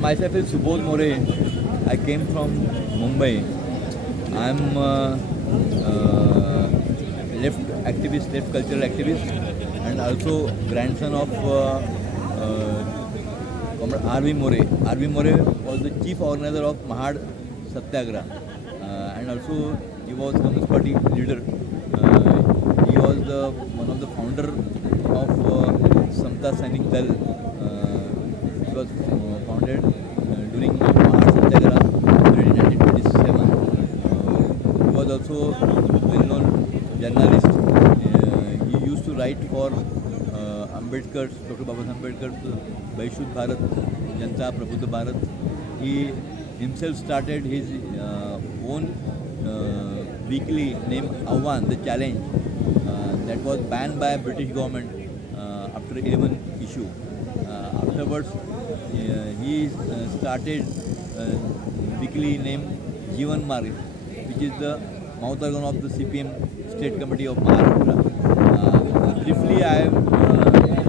Myself is Subodh More. I came from Mumbai. I'm left activist, left cultural activist, and also grandson of Comrade R.V. More. R.V. More was the chief organizer of Mahad Satyagraha, and also he was Communist Party leader. He was one of the founder of Samta Sainik Dal. It was founded during Mahad Satyagraha in 1927. He was also well-known journalist. He used to write for Ambedkar, Dr. Baba Ambedkar, Vaishut Bharat, Janta Prabuddha Bharat. He himself started his own weekly named Ahvan, the Challenge, that was banned by British government after 11 issue. Afterwards, he started weekly named Jeevan Marg, which is the mouth organ of the CPM State Committee of Maharashtra. Briefly, I am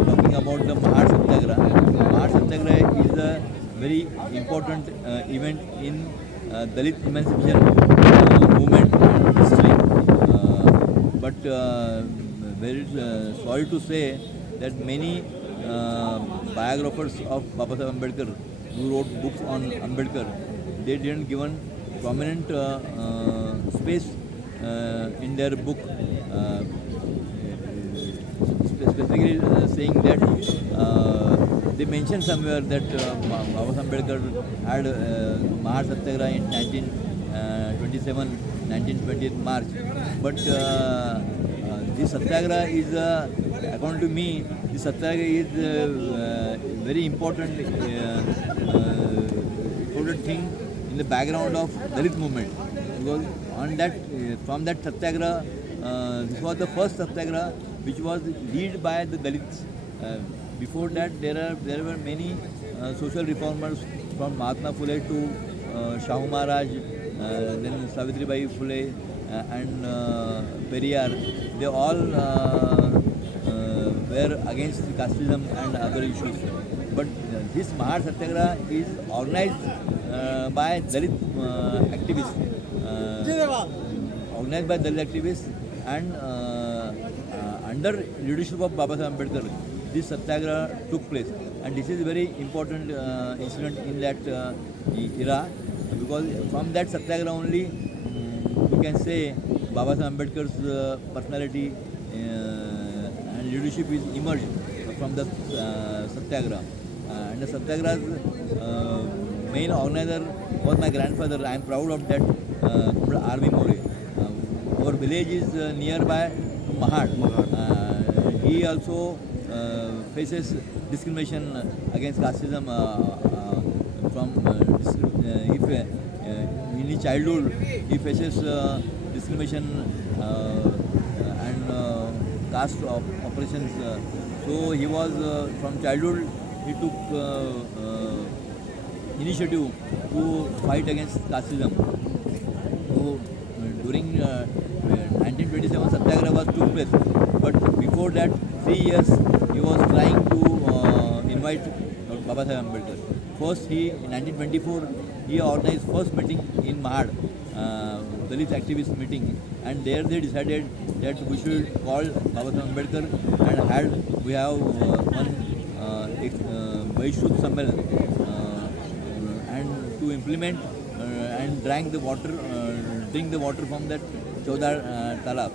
talking about the Mahad Satyagraha. Mahad Satyagraha is a very important event in Dalit emancipation movement history. But very sorry to say that many biographers of Baba Saheb Ambedkar who wrote books on Ambedkar, they didn't given prominent space in their book, specifically saying that they mentioned somewhere that Baba Saheb Ambedkar had Mahad Satyagraha in 1927, 1920 March. But this Satyagraha is, according to me, this Satyagraha is very important thing in the background of Dalit movement. Because on that, from that Satyagraha, this was the first Satyagraha which was led by the Dalits. Before that, there were many social reformers from Mahatma Phule to Shahu Maharaj, then Savitribai Phule and Periyar. They all were against casteism and other issues. But this Mahad Satyagraha is organized by Dalit activists. Organized by Dalit activists, and under leadership of Baba Saheb Ambedkar, this Satyagraha took place. And this is a very important incident in that era, because from that Satyagraha only we can say Baba Saheb Ambedkar's personality and leadership is emerged from the Satyagraha. And the Satyagraha's main organizer was my grandfather. I am proud of that, R.V. More. Our village is nearby to Mahad. He also faces discrimination against casteism from in his childhood. He faces discrimination and caste operations. So he was from childhood he took initiative to fight against casteism. So during 1927 Satyagraha was took place, but before that 3 years he was trying to invite Baba Saheb Ambedkar. First, in 1924 he organized first meeting in Mahad, Dalit activist meeting, and there they decided that we should call Baba Saheb Ambedkar, and we have one Vaishut Sammelan, and to implement and drink the water from that Chaudhar Talab.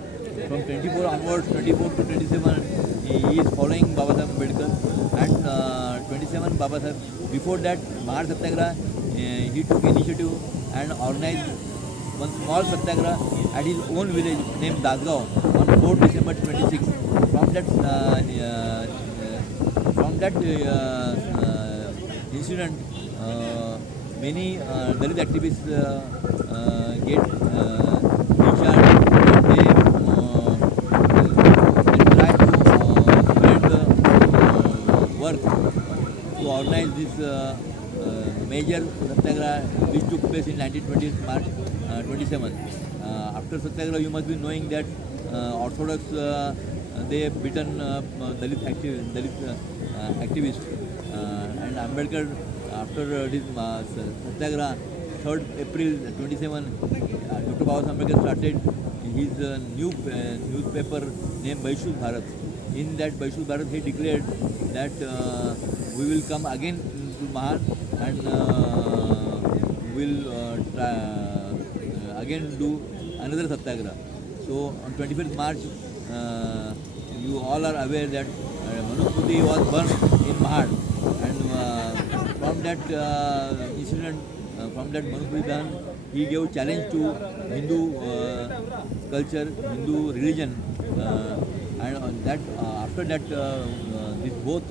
From 24 onwards, 24 to 27, he is following Baba Saheb Ambedkar, and 27 Baba Saheb. Before that, Mahad Satyagraha, he took initiative and organized one small Satyagraha at his own village named Dasgaon on 4 December 26. From that incident, many Dalit activists get recharged. They try to spread the work to organize this major Satyagraha which took place in 1920 March 27. After Satyagraha, you must be knowing that Orthodox they beaten Dalit activists, and Ambedkar after this Satyagraha, 3rd April 27, Dr. Baba Ambedkar started his newspaper named Vaishul Bharat. In that Vaishul Bharat, he declared that we will come again to Mahad and will again do another Satyagraha. So on 25th March, you all are aware that Manusmriti was burned in Mahad, and from that incident, from that Manusmriti Dahan, he gave challenge to Hindu culture, Hindu religion, and on that after that, these both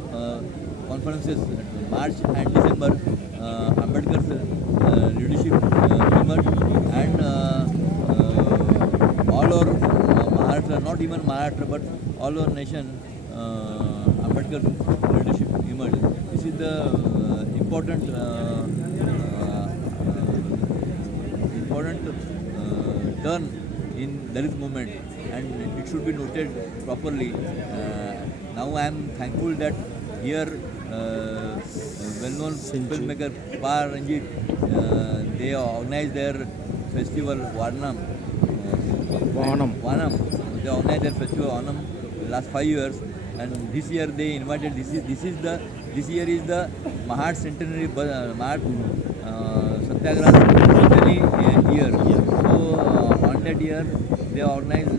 conferences, March and December, Ambedkar's leadership emerged, and all over Maharashtra, not even Maharashtra, but all over nation, Ambedkar's leadership emerged. This is the important turn in Dalit movement, and it should be noted properly. Now I am thankful that here well-known filmmaker Pa Ranjit, they organized their festival Varnam. Vanam. They organized their festival Vanam last 5 years, and this year they invited. This year is the Mahad centenary, Mahad Satyagraha centenary year. So on that year they organized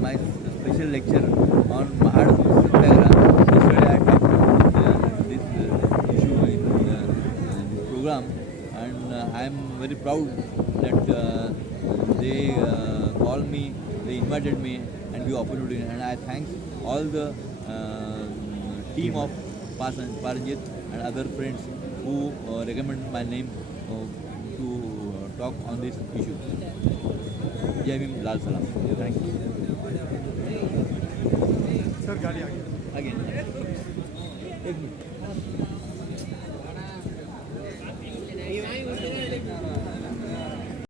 my special lecture on Mahad Satyagraha. Yesterday I talked about this issue in this program, and I am very proud that they called me, they invited me, and give opportunity. And I thank all the team of Paranjit and other friends who recommend my name to talk on this issue. Jai Bhim, Lal Salam. Thank you. Sir गाड़ी आ गई Again. एक minute.